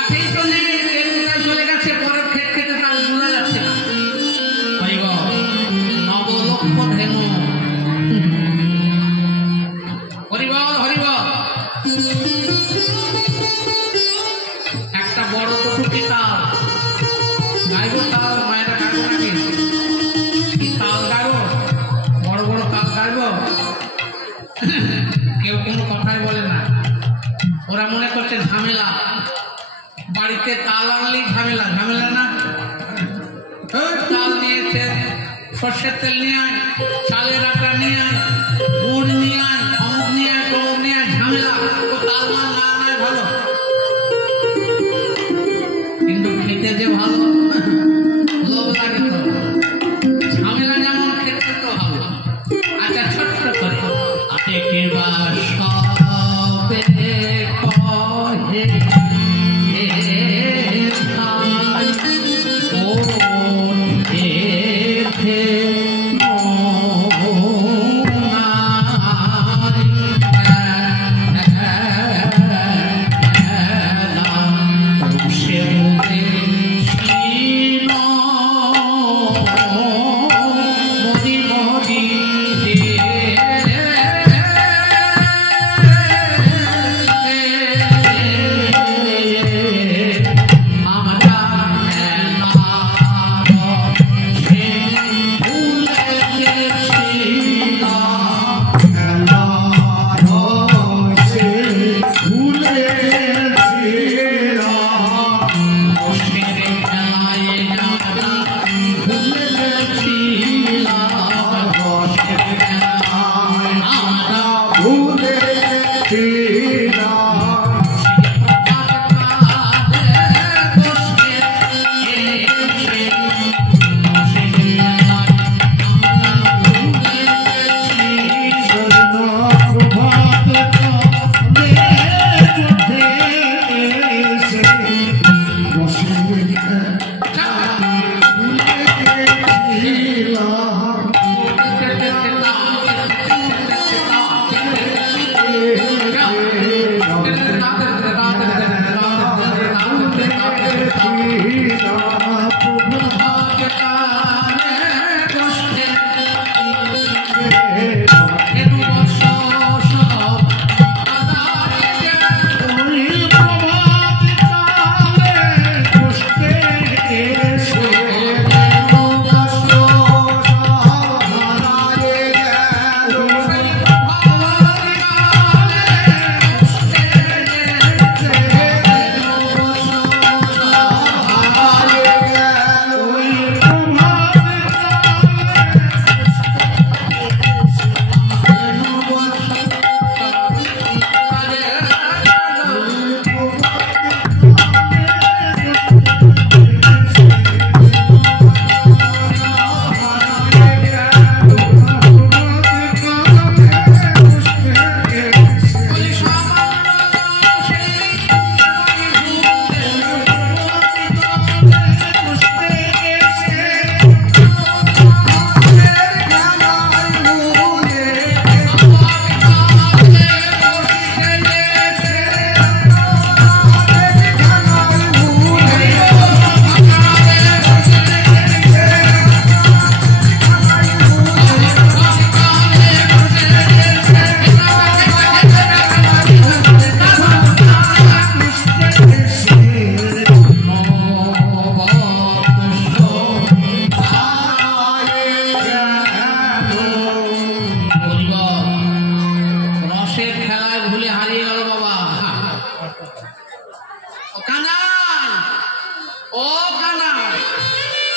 গাছেই তো নেই, কোথায় চলে গেছে, পরের ক্ষেত খেতে তার বোঝা যাচ্ছে না। হরিব নবলক্ষ ধেনু, হরিব হরিব। একটা বড় টুকি তাল গাইব, তাল মায়েরা গাইব নাকি? কি তাল গাইব? বড় বড় তাল গাইব? কেউ কোনো কথাই বলে না। ওরা মনে করছে ঝামেলা, বাড়িতে তাল আনলেই ঝামেলা। ঝামেলা না, তাল নিয়েছে, সর্ষের তেল নিয়ে আয়, চালের আটা নিয়ে আয়, গুড় নিয়ে আয়, অমুক নিয়ে আয়, টমুক নিয়ে আয়, ঝামেলা। তো তাল না আনায় ভালো, কিন্তু খেতে যে ভালো, লোভ লাগে তো। ঝামেলা যেমন, খেতে তো ভালো। আচ্ছা, ছোট্ট করে আতে কিবা সবে কহে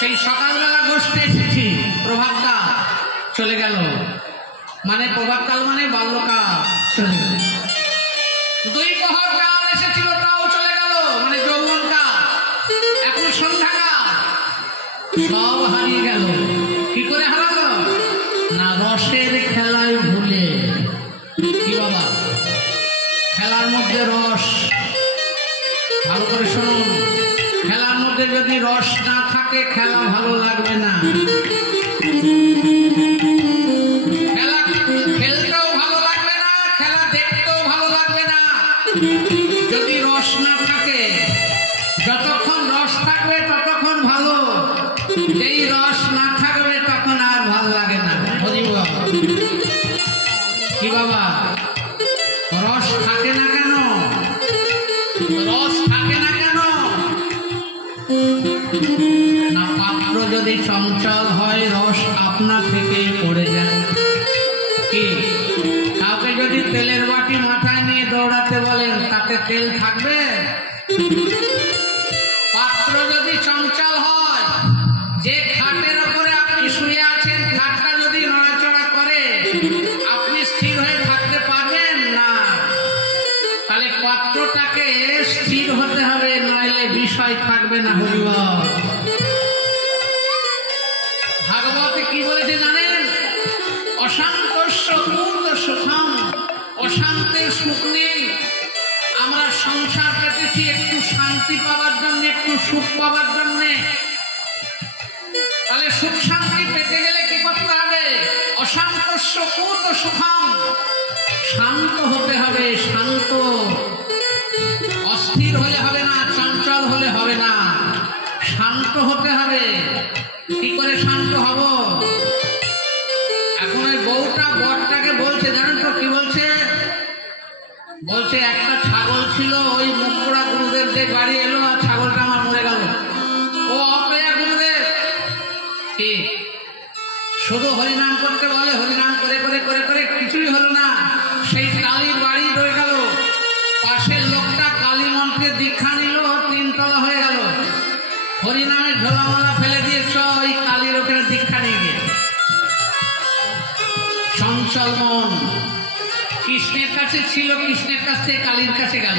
সেই সকালবেলা গোষ্ঠে এসেছি, প্রভাতকাল চলে গেল। মানে প্রভাতকাল মানে বাল্যকাল চলে গেল। দুই প্রহর কাল এসেছিল, তাও চলে গেল, মানে যৌবনকাল। এখন সন্ধ্যাকাল, সব হারিয়ে গেল। কি করে হারালো? না রসের খেলায় ভুলে। কি বাবা, খেলার মধ্যে রস, ভালো করে শুনুন, খেলার মধ্যে যদি রস না থাকে খেলা ভালো লাগবে না। খেলা খেলতেও ভালো লাগবে না, খেলা দেখতেও ভালো লাগবে না। যদি রস না থাকে যতক্ষণ রস থাকবে ততক্ষণ ভালো, যেই রস না থাকবে তখন আর ভাল লাগে না। হরি বল। কি বাবা, রস থাকে না কেন? রস থাকে না কেন? না, পাত্র যদি চঞ্চল হয় রস আপনা থেকে পড়ে যায়। কি, কাউকে যদি তেলের বাটি মাথায় নিয়ে দৌড়াতে বলেন, তাতে তেল থাকবে? পাত্র যদি চঞ্চল হয়, যে খাটের উপরে আপনি শুয়ে আছেন, খাটটা যদি নড়াচড়া করে, আপনি স্থির হয়ে থাকতে পারবেন না। তাহলে পাত্রটাকে স্থির হতে হবে, নইলে বিষয় থাকবে না। হরিবল। ভাগবতে কি বলেছে জানেন? অশান্তস্য পূর্ণ সুখম। অশান্তের সুখ নেই। আমরা সংসার পেতেছি একটু শান্তি পাওয়ার জন্য, একটু সুখ পাওয়ার জন্য। তাহলে সুখ শান্তি পেতে গেলে কি করতে হবে? অশান্তস্য পূর্ণ সুখম। শান্ত হতে হবে। শান্ত, অস্থির হলে হবে না, চঞ্চল হলে হবে না, শান্ত হতে হবে। কি করে শান্ত হব? এখন ওই বউটা বরটাকে বলছে, জানেন তো কি বলছে? বলছে একটা ছাগল ছিল, ওই মুখপোড়া গুরুদেব যে বাড়ি এলো আর ছাগলটা আমার মরে গেল। ও অপ্রিয়া গুরুদেব। কি, শুধু হরিনাম করতে বলে, হরিনাম করে করে করে করে কিছুই হলো না, সেই কালীর বাড়ি রয়ে গেল। পাশের লোকটা কালী মন্ত্রের দীক্ষা নিল, 3 তলা হয়ে গেল। হরিনামের ঝোলামালা ফেলে দিয়ে ওই কালীর ওখানে দীক্ষা নিয়ে গিয়ে। চঞ্চল মন কৃষ্ণের কাছে ছিল, কৃষ্ণের কাছে কালীর কাছে গেল।